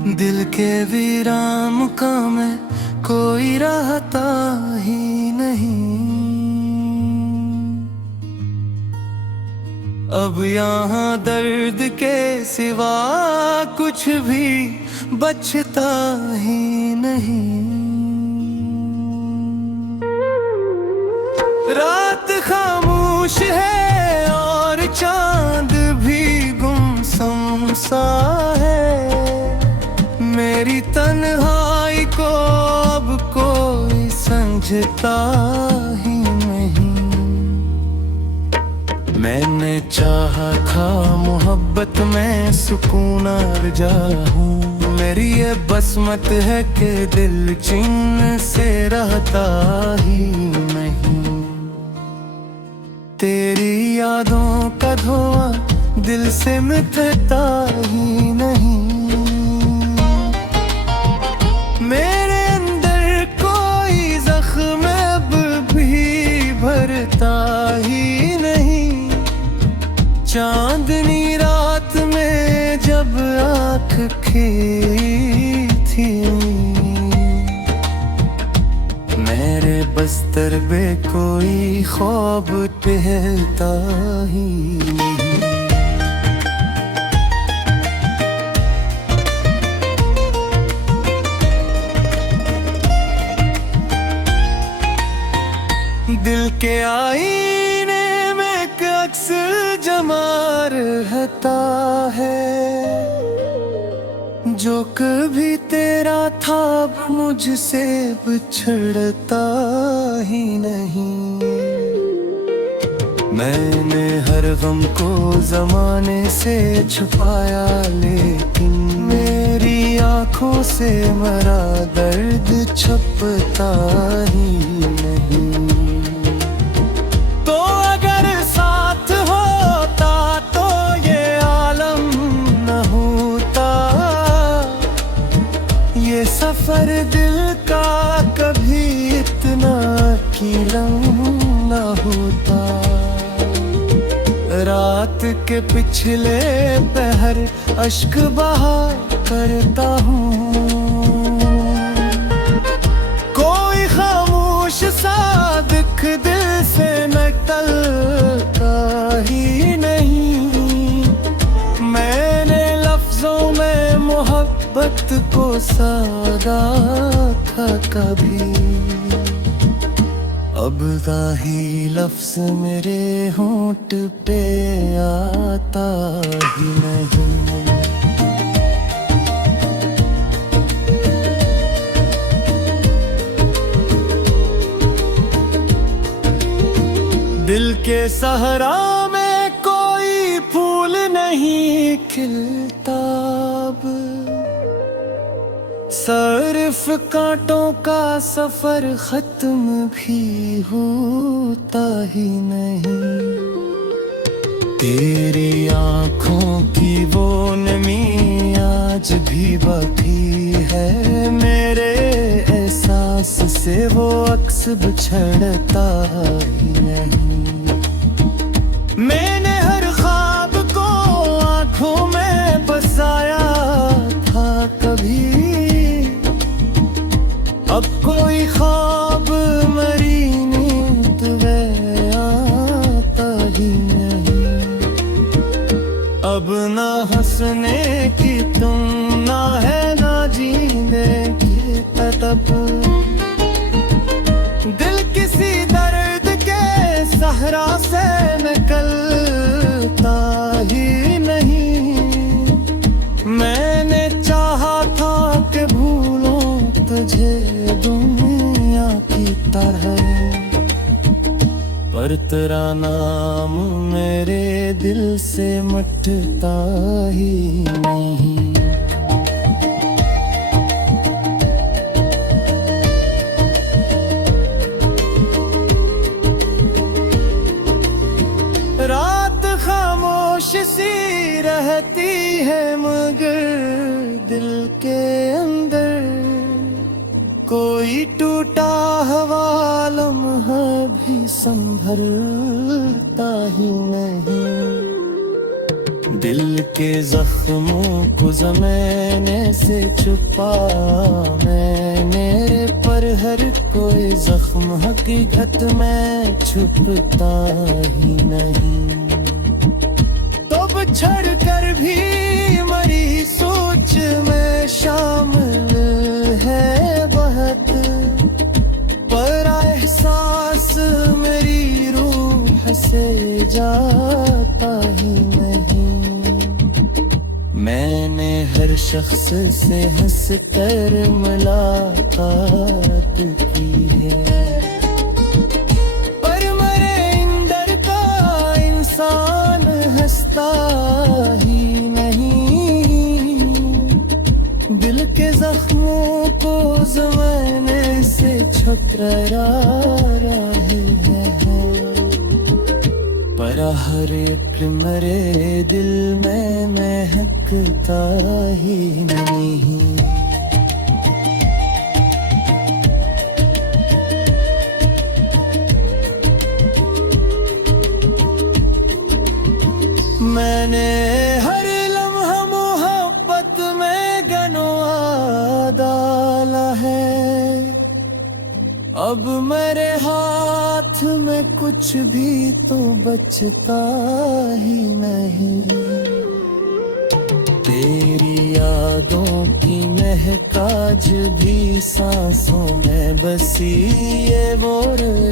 दिल के विराम का मैं कोई रहता ही नहीं। अब यहाँ दर्द के सिवा कुछ भी बचता ही नहीं। रात खामोश है और चांद भी गुमसुम सा है। मेरी तन्हाई को अब कोई समझता ही नहीं। मैंने चाहा था मोहब्बत में सुकून अर्जा हूँ। मेरी ये बसमत है कि दिल चिन्ह से रहता ही नहीं। तेरी यादों का धुआं दिल से मिटता ही नहीं। मेरे अंदर कोई जख्म अब भी भरता ही नहीं। चांदनी रात में जब आँख खी थी, मेरे बस्तर पे कोई ख्वाब टहलता ही नहीं। दिल के आईने में एक अक्स जमा रहता है। जो कभी तेरा था अब मुझसे बिछड़ता ही नहीं। मैंने हर गम को जमाने से छुपाया, लेकिन मेरी आंखों से मरा दर्द छपता ही नहीं। तो अगर साथ होता तो ये आलम न होता। ये सफर दिल का कभी इतना कीलम न होता। रात के पिछले पहर अश्क बहा करता हूँ। कोई खामोश सा दुख दिल से निकलता ही नहीं। मैंने लफ्जों में मोहब्बत को सादा था कभी। अब दाही लफ्ज मेरे होंठ पे आता ही नहीं। दिल के सहरा में कोई फूल नहीं खिलता अब। सिर्फ कांटों का सफर खत्म भी होता ही नहीं। तेरी आंखों की वो नमी आज भी बाकी है। मेरे एहसास से वो अक्स बिछड़ता ही नहीं। मैंने हर ख्वाब को आंखों में बसाया था कभी। अब कोई ख्वाब मरी नींद में आता ही नहीं। अब ना हंसने की तुम ना है ना जीने की तड़प। दिल किसी दर्द के सहरा से निकलता ही नहीं। मैंने चाहा था कि भूलों तुझे दुनिया की तरह, पर तेरा नाम मेरे दिल से मिटता ही नहीं। रात खामोश सी रहती है मगर दिल के अंदर कोई टूटा हुआ लम्हा भी संभलता ही नहीं। दिल के जख्मों को ज़माने से छुपा मैंने, पर हर कोई जख्म हकीकत में छुपता ही नहीं। तो बिछड़ कर भी मरी सोच में शामिल है बहुत, पर एहसास मेरी रूह से जाता ही नहीं। मैंने हर शख्स से हंस कर मुलाकात की है, पर मेरे अंदर का इंसान हंसता ही नहीं। दिल के जख्मों को ज़माने से छुपा रहे हैं, पर हर एक मेरे दिल में महकता ही नहीं। मैंने हर लम्हा मोहब्बत में गनवा डाला है, अब मेरे हाथ में कुछ भी तो बचता ही नहीं। तेरी यादों की महकाज भी सांसों में बसी, ये वो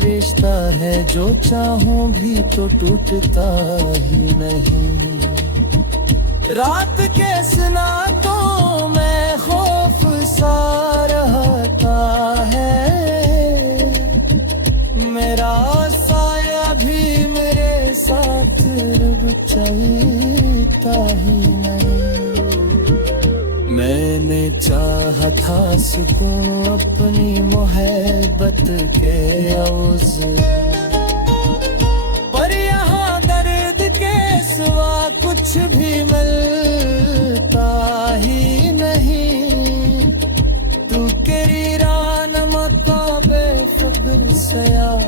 रिश्ता है जो चाहूं भी तो टूटता ही नहीं। रात के सनातों में खौफ सा रहता है, मेरा साया भी मेरे साथ रब चलता ही नहीं। मैंने चाहा था सुकून अपनी मोहब्बत के औज़, पर यहाँ दर्द के सिवा कुछ भी मिलता ही नहीं। तू केरी रान मताबे खबर सयाब,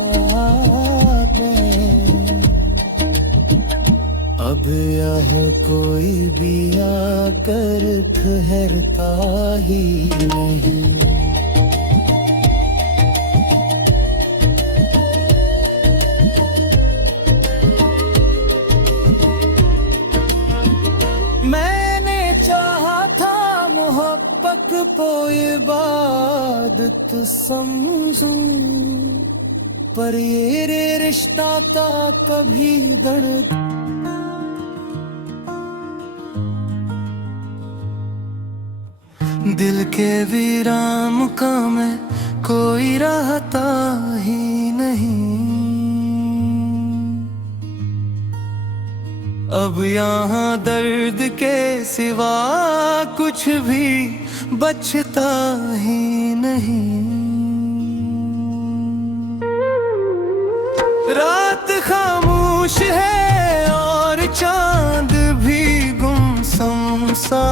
अब यह कोई भी आकर ठहरता ही नहीं। मैंने चाहा था मोहब्बत को इबादत समझूं, पर ये रिश्ता था कभी दर्द। दिल के वीरान मुकाम में कोई रहता ही नहीं, अब यहाँ दर्द के सिवा कुछ भी बचता ही नहीं। रात खामोश है और चांद भी गुमसुम सा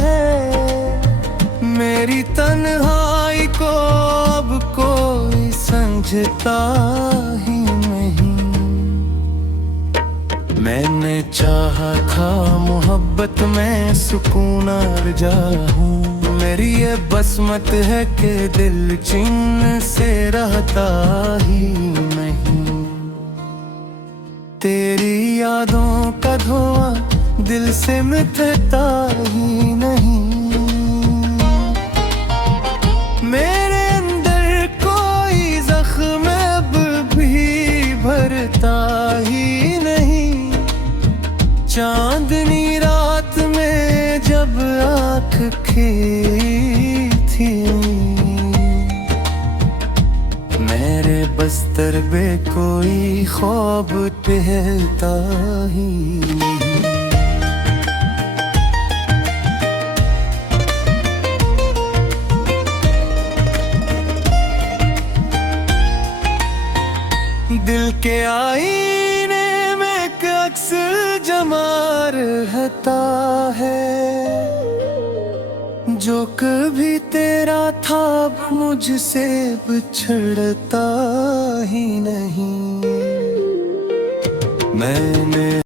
है, मेरी तन्हाई को अब कोई समझता ही नहीं। मैंने चाहा था मोहब्बत में सुकून अर्जा हूँ, मेरी ये बसमत है कि दिल चिन्ह से रहता ही नहीं। तेरी यादों का धुआं दिल से मिटता ही नहीं। मेरे अंदर कोई जख्म अब भी भरता ही नहीं। चांदनी रात में जब आँख थी, मेरे बस्तर पे कोई ख्वाब टहलता ही नहीं। दिल के आईने में एक अक्स जमा रहता है, जो कभी तेरा था मुझसे बिछड़ता ही नहीं। मैंने